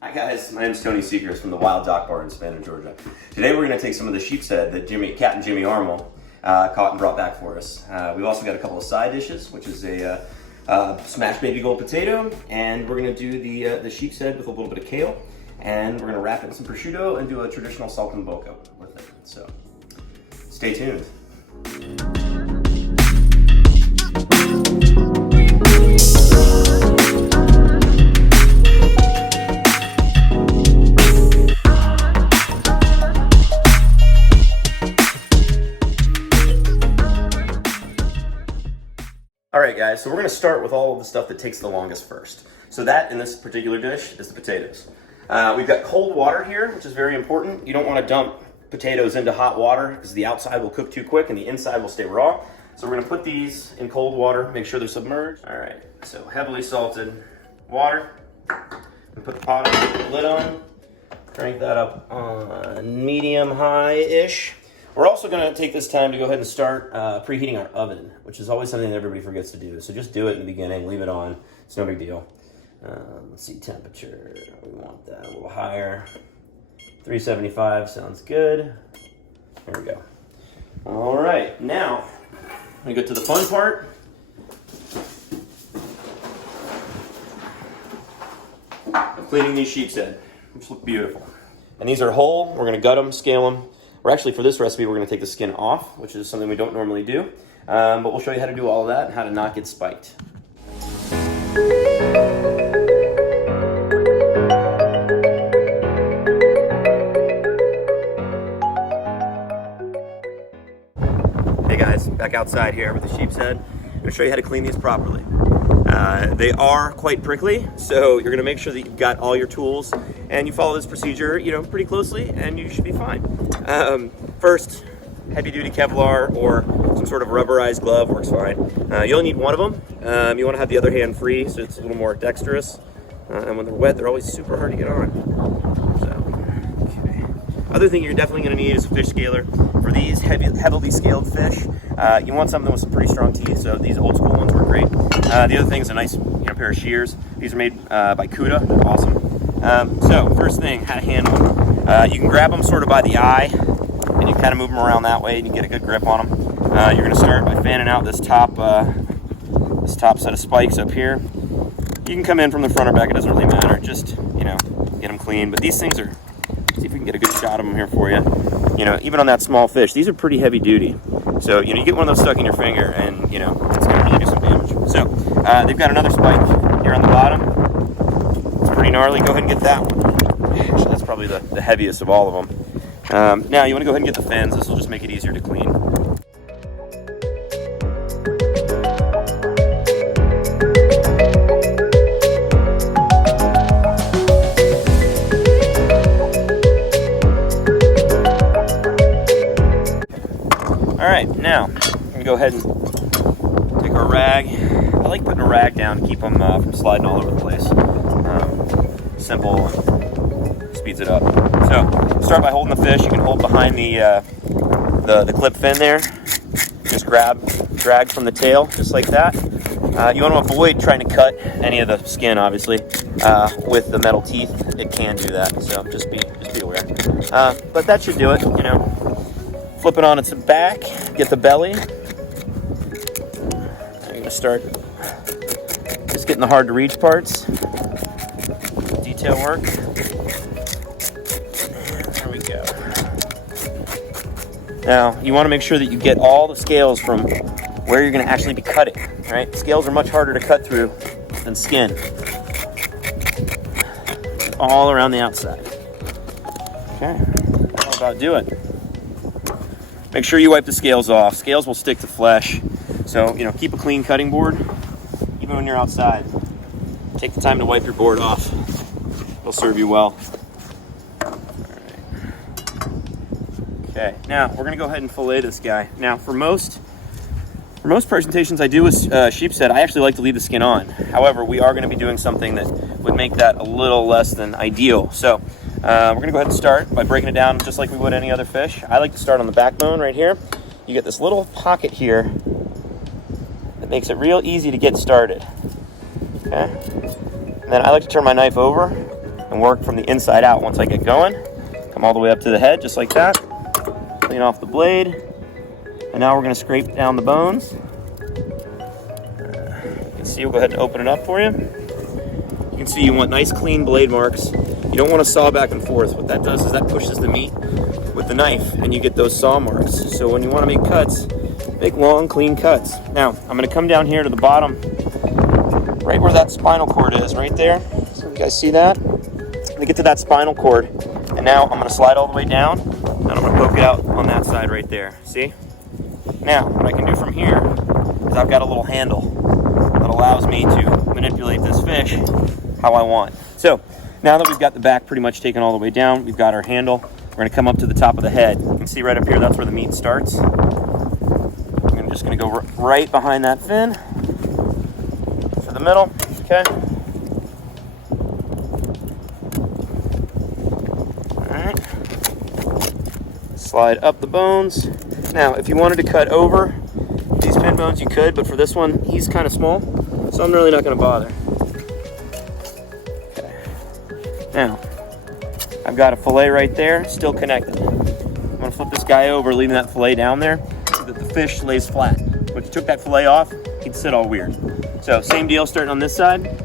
Hi guys, my name is Tony Seichrist from the WYLD Dock Bar in Savannah, Georgia. Today we're going to take some of the sheepshead that Captain Jimmy Armel caught and brought back for us. We've also got a couple of side dishes, which is a smashed baby gold potato, and we're going to do the sheepshead with a little bit of kale, and we're going to wrap it in some prosciutto and do a traditional saltimbocca with it. So stay tuned. Alright guys, so we're going to start with all of the stuff that takes the longest first. So that, in this particular dish, is the potatoes. We've got cold water here, which is very important. You don't want to dump potatoes into hot water because the outside will cook too quick and the inside will stay raw. So we're going to put these in cold water, make sure they're submerged. Alright, so heavily salted water. And put the pot on, put the lid on, crank that up on medium-high-ish. We're also going to take this time to go ahead and start preheating our oven, which is always something that everybody forgets to do. So just do it in the beginning, leave it on. It's no big deal. Let's see, temperature. We want that a little higher. 375 sounds good. There we go. All right, now we get to the fun part. Of cleaning these sheepshead, which look beautiful. And these are whole. We're going to gut them, scale them. Or actually, for this recipe, we're going to take the skin off, which is something we don't normally do. But we'll show you how to do all of that and how to not get spiked. Hey guys, back outside here with the sheepshead. I'm going to show you how to clean these properly. They are quite prickly, so you're going to make sure that you've got all your tools and you follow this procedure, pretty closely, and you should be fine. First, heavy-duty Kevlar or some sort of rubberized glove works fine. You only need one of them. You want to have the other hand free, so it's a little more dexterous. And when they're wet, they're always super hard to get on. So, okay. Other thing you're definitely going to need is a fish scaler. For these heavily scaled fish, you want something with some pretty strong teeth, so these old school ones work great. The other thing is a nice pair of shears. These are made by Cuda. They're awesome. So first thing, how to handle them. You can grab them sort of by the eye, and you kind of move them around that way, and you get a good grip on them. You're going to start by fanning out this top set of spikes up here. You can come in from the front or back; it doesn't really matter. Just get them clean. But these things are. See if we can get a good shot of them here for you. Even on that small fish, these are pretty heavy duty. So, you get one of those stuck in your finger and, it's going to really do some damage. So, they've got another spike here on the bottom. It's pretty gnarly. Go ahead and get that one. Actually, that's probably the heaviest of all of them. Now, you want to go ahead and get the fins. This will just make it easier to clean. Alright, now, I'm going to go ahead and take our rag. I like putting a rag down to keep them from sliding all over the place. Simple, speeds it up. So, start by holding the fish. You can hold behind the clip fin there. Just drag from the tail, just like that. You want to avoid trying to cut any of the skin, obviously. With the metal teeth, it can do that, so just be aware. But that should do it, Flip it on its back, get the belly. Now you're going to start just getting the hard to reach parts. Detail work. There we go. Now, you want to make sure that you get all the scales from where you're going to actually be cutting, right? Scales are much harder to cut through than skin. All around the outside. Okay, that'll about do it. Make sure you wipe the scales off. Scales will stick to flesh. So, keep a clean cutting board, even when you're outside. Take the time to wipe your board off. It'll serve you well. All right. Okay, now we're gonna go ahead and fillet this guy. Now, for most presentations I do with sheepshead, I actually like to leave the skin on. However, we are gonna be doing something that would make that a little less than ideal. So, we're going to go ahead and start by breaking it down just like we would any other fish. I like to start on the backbone right here. You get this little pocket here that makes it real easy to get started. Okay? And then I like to turn my knife over and work from the inside out once I get going. Come all the way up to the head, just like that. Clean off the blade. And now we're going to scrape down the bones. You can see, we'll go ahead and open it up for you. You can see you want nice clean blade marks. You don't want to saw back and forth. What that does is that pushes the meat with the knife and you get those saw marks. So when you want to make cuts, make long, clean cuts. Now, I'm going to come down here to the bottom, right where that spinal cord is, right there. So you guys see that? I'm going to get to that spinal cord, and now I'm going to slide all the way down, and I'm going to poke it out on that side right there. See? Now, what I can do from here is I've got a little handle that allows me to manipulate this fish how I want. So, now that we've got the back pretty much taken all the way down, we've got our handle. We're going to come up to the top of the head. You can see right up here, that's where the meat starts. I'm just going to go right behind that fin to the middle, okay? Slide up the bones. Now, if you wanted to cut over these fin bones, you could, but for this one, he's kind of small, so I'm really not going to bother. Okay. Now, I've got a fillet right there, still connected. I'm going to flip this guy over, leaving that fillet down there so that the fish lays flat. But if you took that fillet off, he'd sit all weird. So, same deal starting on this side.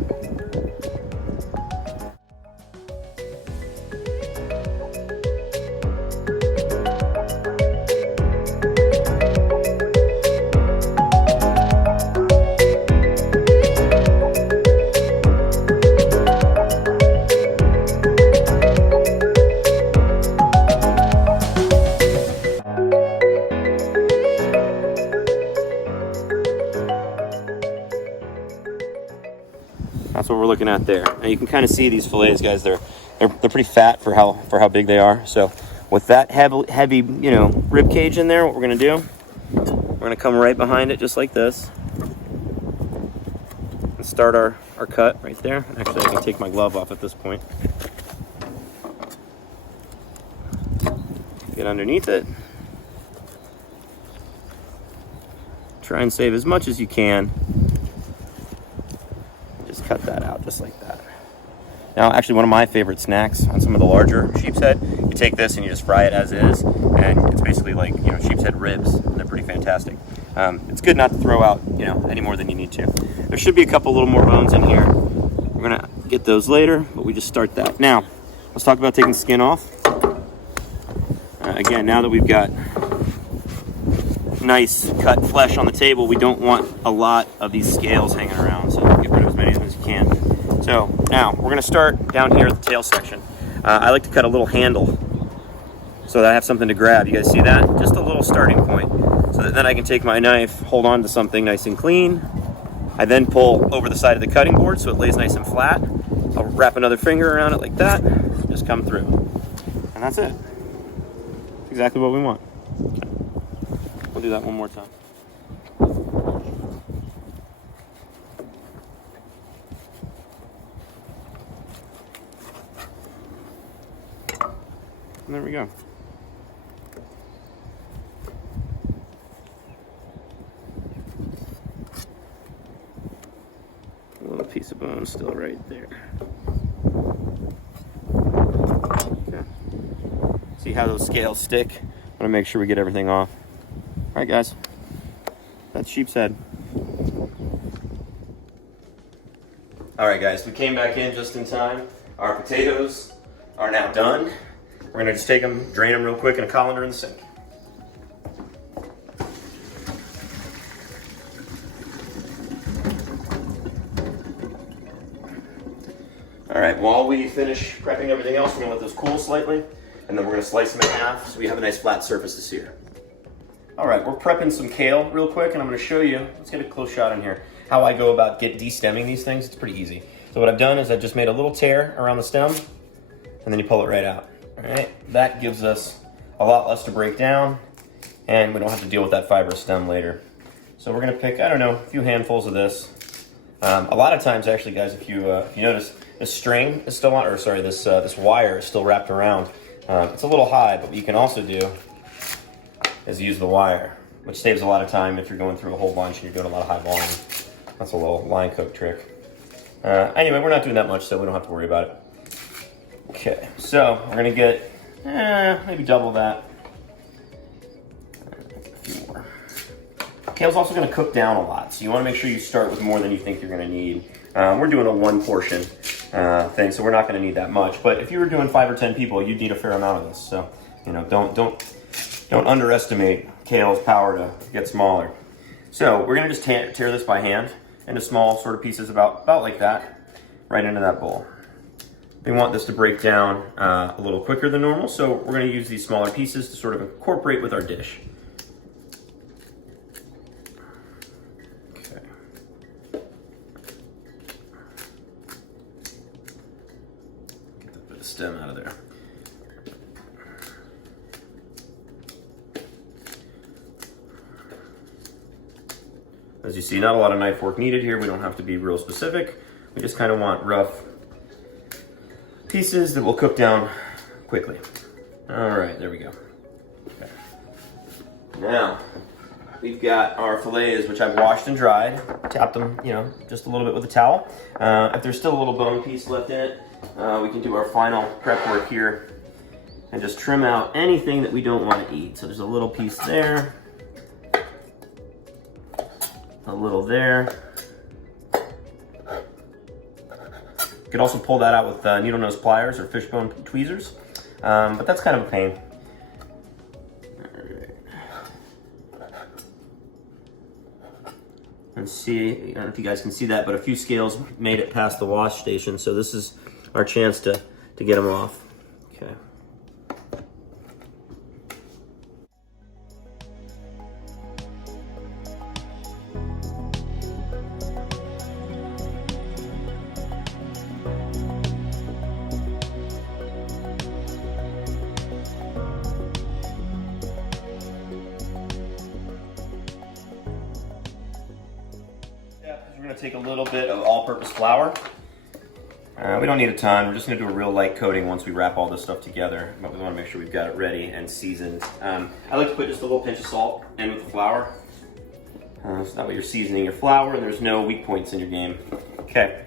That's what we're looking at there. Now you can kind of see these fillets, guys. They're pretty fat for how big they are. So with that heavy rib cage in there, what we're gonna do, we're gonna come right behind it just like this and start our cut right there. Actually, I can take my glove off at this point. Get underneath it. Try and save as much as you can. Just cut that out just like that. Now, actually, one of my favorite snacks on some of the larger sheep's head, you take this and you just fry it as is, and it's basically like sheep's head ribs. They're pretty fantastic. It's good not to throw out any more than you need to. There should be a couple little more bones in here. We're gonna get those later, but we just start that. Now, let's talk about taking the skin off. Again, now that we've got nice cut flesh on the table, we don't want a lot of these scales hanging around, so get rid of as many of them as you can. So now we're going to start down here at the tail section. I like to cut a little handle so that I have something to grab. You guys see that? Just a little starting point, so that then I can take my knife, hold on to something nice and clean. I then pull over the side of the cutting board so it lays nice and flat. I'll wrap another finger around it like that, just come through, and that's it. Exactly what we want. Okay. We'll do that one more time. And there we go. A little piece of bone still right there. Okay. See how those scales stick? I want to make sure we get everything off. All right, guys, that's sheep's head. All right, guys, we came back in just in time. Our potatoes are now done. We're gonna just take them, drain them real quick in a colander in the sink. All right, while we finish prepping everything else, we're gonna let those cool slightly, and then we're gonna slice them in half so we have a nice flat surface to sear. All right, we're prepping some kale real quick, and I'm gonna show you, let's get a close shot in here, how I go about de-stemming these things. It's pretty easy. So what I've done is I've just made a little tear around the stem, and then you pull it right out. All right, that gives us a lot less to break down, and we don't have to deal with that fibrous stem later. So we're gonna pick, I don't know, a few handfuls of this. A lot of times, actually, guys, if you notice, this string is still on, or sorry, this wire is still wrapped around. It's a little high, but what you can also do is use the wire, which saves a lot of time if you're going through a whole bunch and you're doing a lot of high volume. That's a little line cook trick. Anyway, we're not doing that much, so we don't have to worry about it. So we're gonna get maybe double that. A few more. Kale's also gonna cook down a lot, so you wanna make sure you start with more than you think you're gonna need. We're doing a 1 portion thing, so we're not gonna need that much. But if you were doing 5 or 10 people, you'd need a fair amount of this. So, you know, don't underestimate kale's power to get smaller. So we're gonna just tear this by hand into small sort of pieces about like that, right into that bowl. We want this to break down a little quicker than normal, so we're gonna use these smaller pieces to sort of incorporate with our dish. Okay. Get that bit of stem out of there. As you see, not a lot of knife work needed here. We don't have to be real specific. We just kind of want rough pieces that will cook down quickly. All right, there we go. Okay. Now, we've got our fillets, which I've washed and dried. Tapped them, you know, just a little bit with a towel. If there's still a little bone piece left in it, we can do our final prep work here and just trim out anything that we don't want to eat. So there's a little piece there. A little there. You could also pull that out with needle nose pliers or fishbone tweezers, but that's kind of a pain. And see, I don't know if you guys can see that, but a few scales made it past the wash station, so this is our chance to get them off. Okay. We're going to take a little bit of all-purpose flour. We don't need a ton. We're just going to do a real light coating once we wrap all this stuff together, but we want to make sure we've got it ready and seasoned. I like to put just a little pinch of salt in with the flour. So that way you're seasoning your flour and there's no weak points in your game. Okay,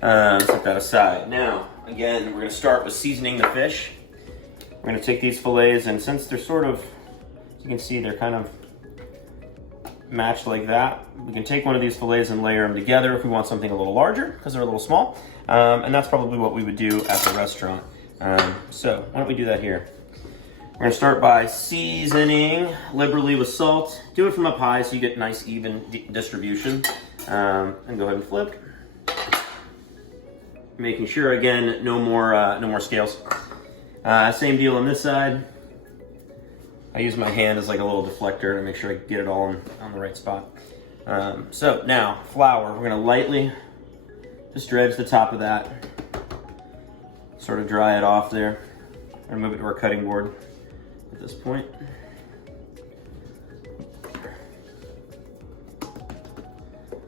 set that aside. Now, again, we're going to start with seasoning the fish. We're going to take these fillets, and since they're sort of, as you can see, they're kind of matched like that, we can take one of these fillets and layer them together if we want something a little larger, because they're a little small. And that's probably what we would do at the restaurant. So why don't we do that here? We're going to start by seasoning liberally with salt. Do it from up high so you get nice even distribution. And go ahead and flip. Making sure, again, no more scales. Same deal on this side. I use my hand as like a little deflector to make sure I get it all on the right spot. So now, flour. We're going to lightly just dredge the top of that. Sort of dry it off there. And move it to our cutting board at this point.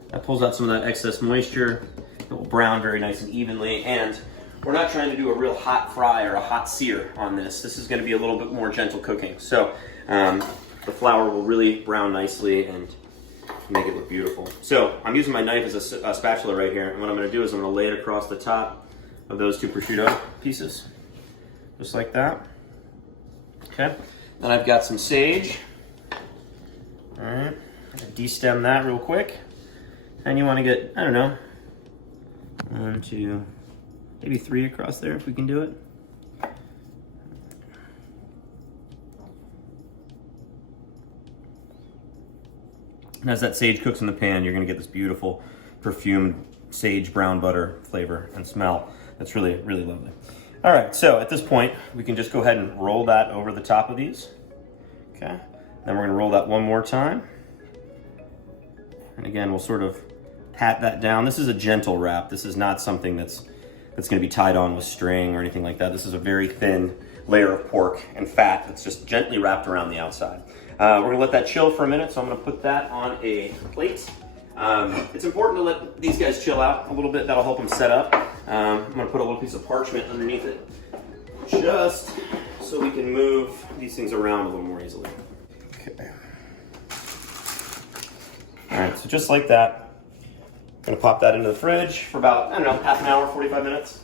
That pulls out some of that excess moisture. It will brown very nice and evenly. And we're not trying to do a real hot fry or a hot sear on this. This is going to be a little bit more gentle cooking. So the flour will really brown nicely and make it look beautiful. So I'm using my knife as a spatula right here. And what I'm going to do is I'm going to lay it across the top of those 2 prosciutto pieces. Just like that. Okay. Then I've got some sage. All right. De-stem that real quick. And you want to get, I don't know, 1, 2, maybe 3 across there if we can do it. And as that sage cooks in the pan, you're going to get this beautiful perfumed sage brown butter flavor and smell. That's really, really lovely. All right, so at this point, we can just go ahead and roll that over the top of these. Okay, then we're going to roll that one more time. And again, we'll sort of pat that down. This is a gentle wrap. This is not something that's going to be tied on with string or anything like that. This is a very thin layer of pork and fat that's just gently wrapped around the outside. We're going to let that chill for a minute, so I'm going to put that on a plate. It's important to let these guys chill out a little bit. That'll help them set up. I'm going to put a little piece of parchment underneath it, just so we can move these things around a little more easily. Okay. All right, so just like that, I'm going to pop that into the fridge for about, I don't know, half an hour, 45 minutes.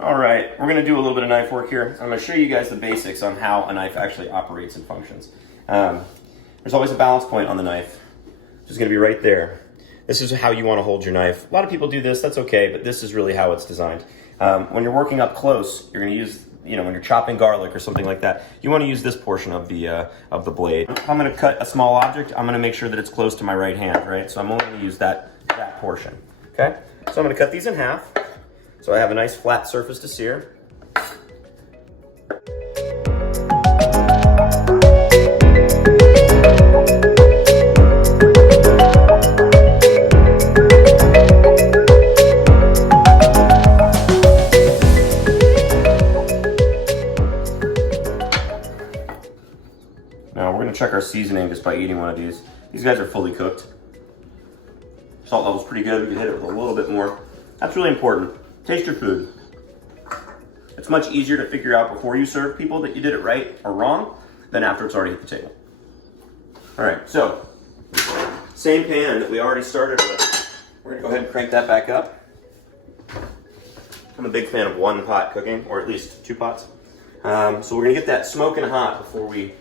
All right, we're gonna do a little bit of knife work here. I'm gonna show you guys the basics on how a knife actually operates and functions. There's always a balance point on the knife, which is gonna be right there. This is how you wanna hold your knife. A lot of people do this, that's okay, but this is really how it's designed. When you're working up close, you're gonna use, when you're chopping garlic or something like that, you wanna use this portion of the blade. If I'm gonna cut a small object, I'm gonna make sure that it's close to my right hand, right? So I'm only gonna use that portion, okay? So I'm gonna cut these in half. So I have a nice flat surface to sear. Now we're gonna check our seasoning just by eating one of these. These guys are fully cooked. Salt level's pretty good. We can hit it with a little bit more. That's really important. Taste your food. It's much easier to figure out before you serve people that you did it right or wrong than after it's already hit the table. All right, so same pan that we already started with. We're gonna go ahead and crank that back up. I'm a big fan of one pot cooking, or at least 2 pots. So we're gonna get that smoking hot before we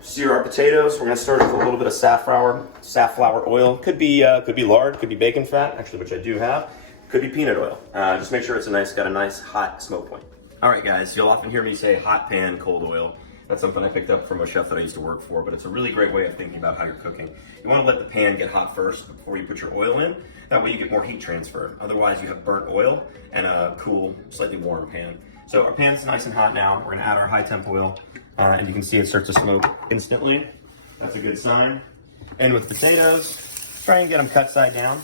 sear our potatoes. We're gonna start with a little bit of safflower oil. Could be lard, could be bacon fat, actually, which I do have. Could be peanut oil. Just make sure it's got a nice hot smoke point. All right, guys, you'll often hear me say hot pan, cold oil. That's something I picked up from a chef that I used to work for, but it's a really great way of thinking about how you're cooking. You wanna let the pan get hot first before you put your oil in. That way you get more heat transfer. Otherwise you have burnt oil and a cool, slightly warm pan. So our pan's nice and hot now. We're gonna add our high temp oil, and you can see it starts to smoke instantly. That's a good sign. And with potatoes, try and get them cut side down.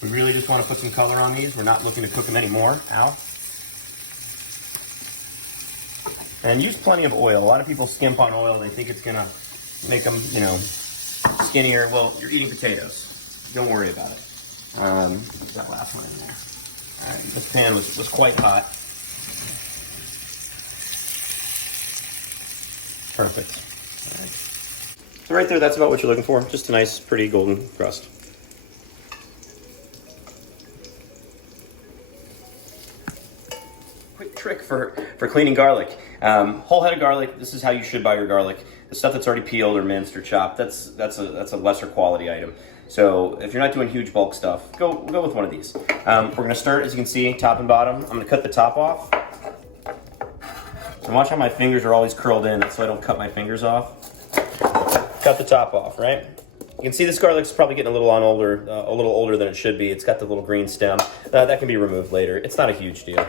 We really just want to put some color on these. We're not looking to cook them anymore. Ow. And use plenty of oil. A lot of people skimp on oil. They think it's gonna make them, skinnier. Well, you're eating potatoes. Don't worry about it. Put that last one in there. All right, this pan was quite hot. Perfect. All right. So right there, that's about what you're looking for. Just a nice, pretty golden crust. Quick trick for cleaning garlic. Whole head of garlic, this is how you should buy your garlic. The stuff that's already peeled or minced or chopped, that's a lesser quality item. So if you're not doing huge bulk stuff, go with one of these. We're gonna start, as you can see, top and bottom. I'm gonna cut the top off. So watch how my fingers are always curled in, that's so I don't cut my fingers off. Cut the top off, right? You can see this garlic's probably getting a little older than it should be. It's got the little green stem. That can be removed later. It's not a huge deal.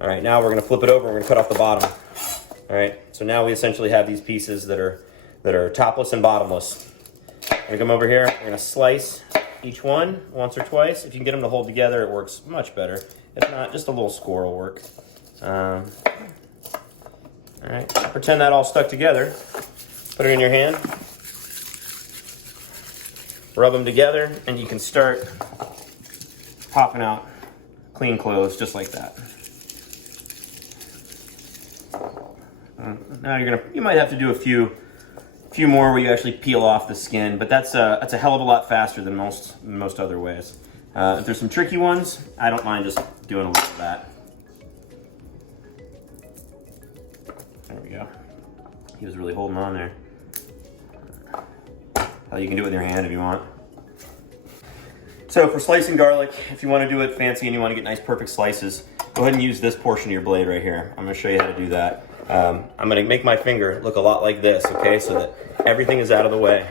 All right, now we're gonna flip it over and we're gonna cut off the bottom. All right, so now we essentially have these pieces that are topless and bottomless. I'm gonna come over here, we're gonna slice each one once or twice. If you can get them to hold together, it works much better. If not, just a little score will work. All right, pretend that all stuck together. Put it in your hand. Rub them together, and you can start popping out clean clothes just like that. Now you might have to do a few more where you actually peel off the skin, but that's a hell of a lot faster than most other ways. If there's some tricky ones, I don't mind just doing a little of that. There we go. He was really holding on there. Hell, you can do it with your hand if you want. So for slicing garlic, if you want to do it fancy and you want to get nice perfect slices, go ahead and use this portion of your blade right here. I'm going to show you how to do that. I'm going to make my finger look a lot like this, okay, so that everything is out of the way.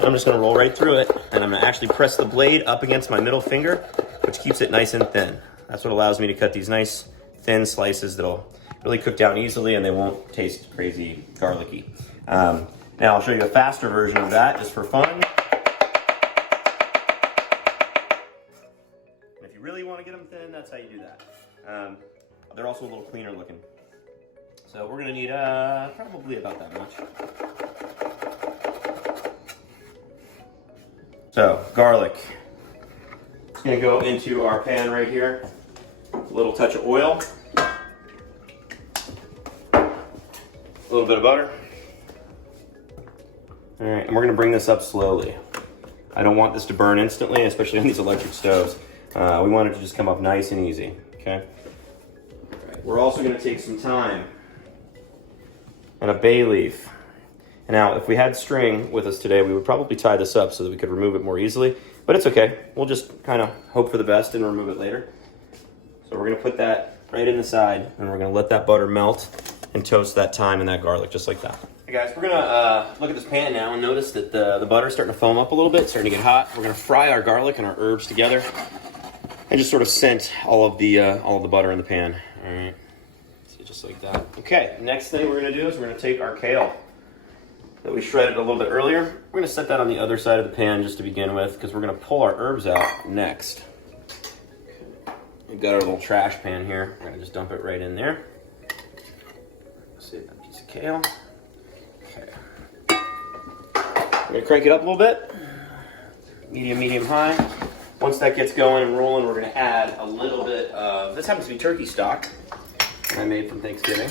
I'm just going to roll right through it, and I'm going to actually press the blade up against my middle finger, which keeps it nice and thin. That's what allows me to cut these nice thin slices that'll really cook down easily and they won't taste crazy garlicky. Now I'll show you a faster version of that just for fun. And if you really want to get them thin, that's how you do that. They're also a little cleaner looking. So we're gonna need probably about that much. So garlic. It's gonna go into our pan right here. A little touch of oil. A little bit of butter. All right, and we're gonna bring this up slowly. I don't want this to burn instantly, especially on these electric stoves. We want it to just come up nice and easy. okay? Right. We're also gonna take some thyme and a bay leaf. And now, if we had string with us today, we would probably tie this up so that we could remove it more easily, but it's okay. We'll just kind of hope for the best and remove it later. So we're gonna put that right in the side, and we're gonna let that butter melt and toast that thyme and that garlic just like that. Hey guys, we're gonna look at this pan now and notice that the butter's starting to foam up a little bit, starting to get hot. We're gonna fry our garlic and our herbs together and just sort of scent all of the butter in the pan. All right, so just like that. Okay, next thing we're gonna do is we're gonna take our kale that we shredded a little bit earlier. We're gonna set that on the other side of the pan just to begin with, because we're gonna pull our herbs out next. We've got our little trash pan here. We're gonna just dump it right in there. Save that piece of kale. Okay. We're gonna crank it up a little bit. Medium, high. Once that gets going and rolling, we're gonna add a little bit of, this happens to be turkey stock I made from Thanksgiving.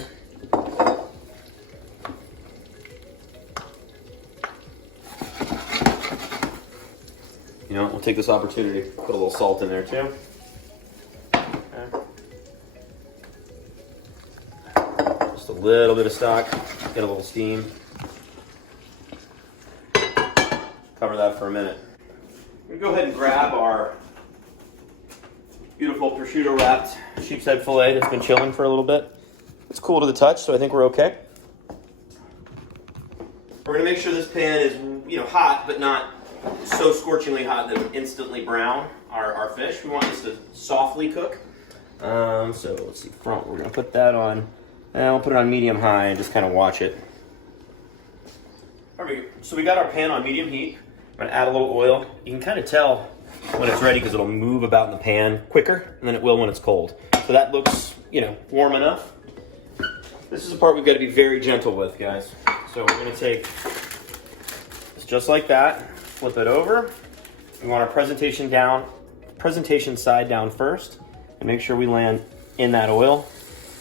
You know, we'll take this opportunity to put a little salt in there too. Okay. Just a little bit of stock, get a little steam. Cover that for a minute. We're gonna go ahead and grab our beautiful prosciutto wrapped sheep's head fillet that's been chilling for a little bit. It's cool to the touch, so I think we're okay. We're gonna make sure this pan is, you know, hot, but not so scorchingly hot that it would instantly brown our fish. We want this to softly cook. So let's see, front, we're gonna put that on, and we'll put it on medium high and just kind of watch it. All right, so we got our pan on medium heat. I'm gonna add a little oil. You can kind of tell when it's ready because it'll move about in the pan quicker than it will when it's cold. So that looks, you know, warm enough. This is the part we've got to be very gentle with, guys. So we're gonna take this just like that. Flip it over. We want our presentation side down first, and make sure we land in that oil.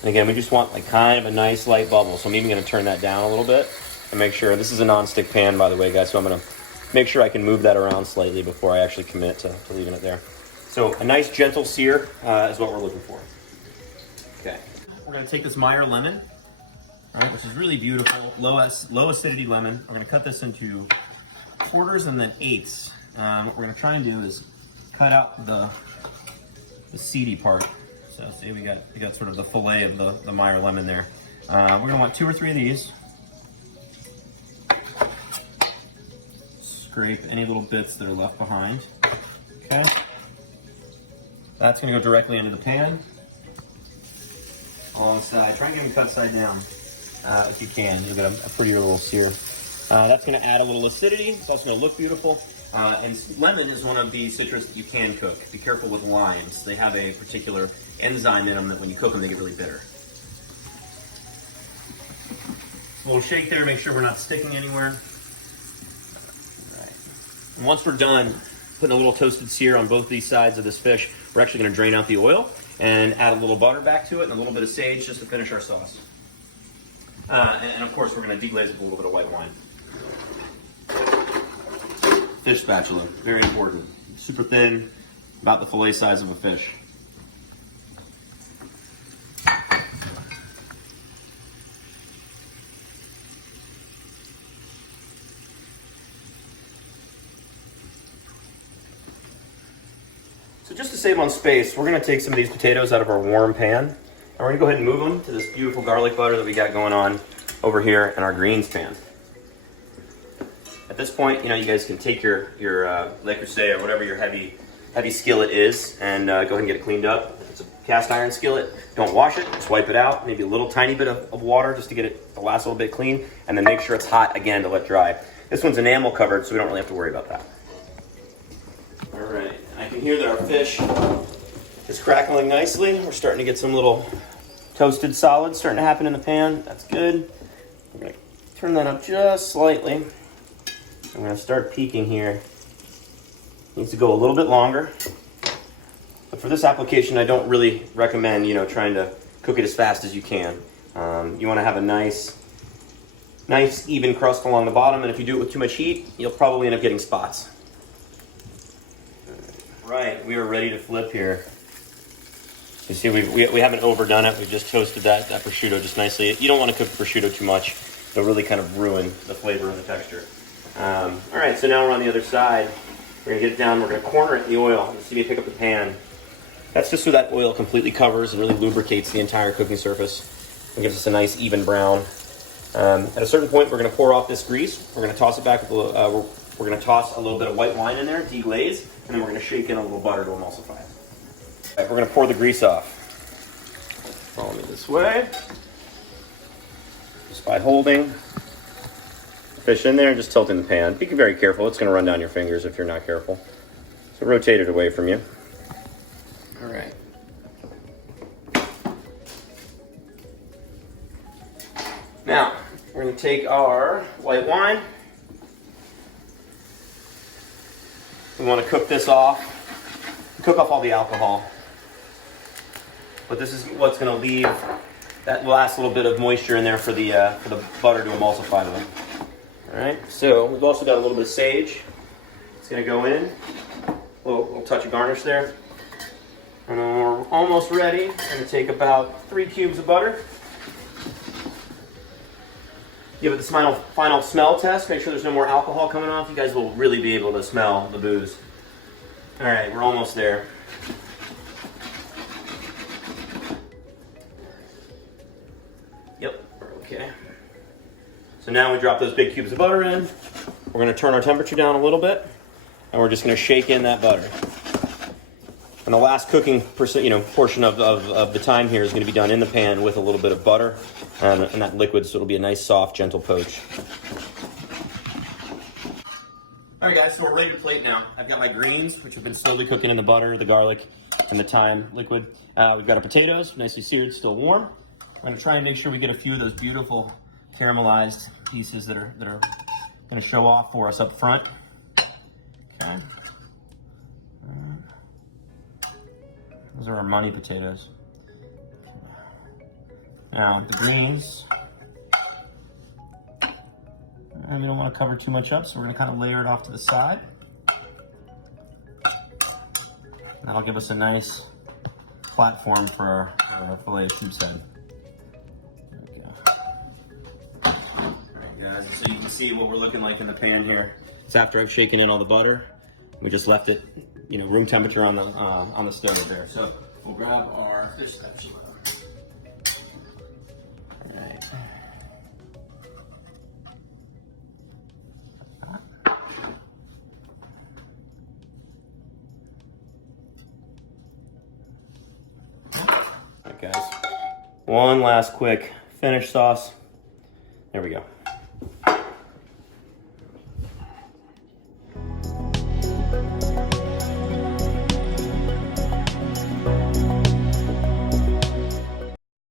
And again, we just want like kind of a nice light bubble. So I'm even going to turn that down a little bit and make sure, this is a non-stick pan, by the way, guys. So I'm going to make sure I can move that around slightly before I actually commit to leaving it there. So a nice gentle sear is what we're looking for. Okay. We're going to take this Meyer lemon, right, which is really beautiful, low acidity lemon. We're going to cut this into quarters and then eighths. What we're going to try and do is cut out the seedy part. So see, we got sort of the fillet of the Meyer lemon there. We're going to want 2 or 3 of these. Scrape any little bits that are left behind. Okay. That's going to go directly into the pan. On the side. Try and get them cut side down if you can. You'll get a prettier little sear. That's going to add a little acidity. It's also going to look beautiful. And lemon is one of the citrus that you can cook. Be careful with limes. They have a particular enzyme in them that when you cook them, they get really bitter. A little shake there, make sure we're not sticking anywhere. All right. And once we're done putting a little toasted sear on both these sides of this fish, we're actually going to drain out the oil and add a little butter back to it and a little bit of sage just to finish our sauce. And of course, we're going to deglaze it with a little bit of white wine. Fish spatula, very important. Super thin, about the fillet size of a fish. So just to save on space, we're going to take some of these potatoes out of our warm pan, and we're going to go ahead and move them to this beautiful garlic butter that we got going on over here in our greens pan. At this point, you know, you guys can take your Le Creuset or whatever your heavy skillet is and go ahead and get it cleaned up. If it's a cast iron skillet, don't wash it, just wipe it out. Maybe a little tiny bit of water just to get it the last little bit clean, and then make sure it's hot again to let dry. This one's enamel covered, so we don't really have to worry about that. All right, I can hear that our fish is crackling nicely. We're starting to get some little toasted solids starting to happen in the pan. That's good. We're gonna turn that up just slightly. I'm going to start peeking here. Needs to go a little bit longer. But for this application, I don't really recommend, you know, trying to cook it as fast as you can. You want to have a nice even crust along the bottom, and if you do it with too much heat, you'll probably end up getting spots. Right, we are ready to flip here. You see, we haven't overdone it. We've just toasted that prosciutto just nicely. You don't want to cook the prosciutto too much. It'll really kind of ruin the flavor and the texture. All right, so now we're on the other side. We're gonna get it down. We're gonna corner it in the oil. You see me pick up the pan. That's just so that oil completely covers and really lubricates the entire cooking surface and gives us a nice even brown. At a certain point, we're gonna pour off this grease. We're gonna toss it back with we're gonna toss a little bit of white wine in there, deglaze, and then we're gonna shake in a little butter to emulsify it. All right, we're gonna pour the grease off. Follow me this way. Just by holding the fish in there and just tilting the pan. Be very careful. It's gonna run down your fingers if you're not careful. So rotate it away from you. All right. Now, we're gonna take our white wine. We want to cook this off, cook off all the alcohol. But this is what's going to leave that last little bit of moisture in there for the butter to emulsify with. All right, so we've also got a little bit of sage. It's going to go in, a little touch of garnish there. And then we're almost ready. I'm going to take about 3 cubes of butter. Give it this final smell test. Make sure there's no more alcohol coming off. You guys will really be able to smell the booze. All right, we're almost there. Yep, we're okay. So now we drop those big cubes of butter in. We're gonna turn our temperature down a little bit, and we're just gonna shake in that butter. And the last cooking portion of the time here is going to be done in the pan with a little bit of butter and that liquid, so it'll be a nice, soft, gentle poach. All right, guys, so we're ready to plate now. I've got my greens, which have been slowly cooking in the butter, the garlic, and the thyme liquid. We've got our potatoes, nicely seared, still warm. I'm going to try and make sure we get a few of those beautiful caramelized pieces that are going to show off for us up front. Okay. Those are our money potatoes. Now, the greens, and we don't want to cover too much up, so we're going to kind of layer it off to the side. That'll give us a nice platform for our filet of sheep's head. There we go. All right, guys, so you can see what we're looking like in the pan here. It's after I've shaken in all the butter. We just left it, room temperature on the stove there. So we'll grab our fish spatula. All right. All right, guys. One last quick finish sauce. There we go.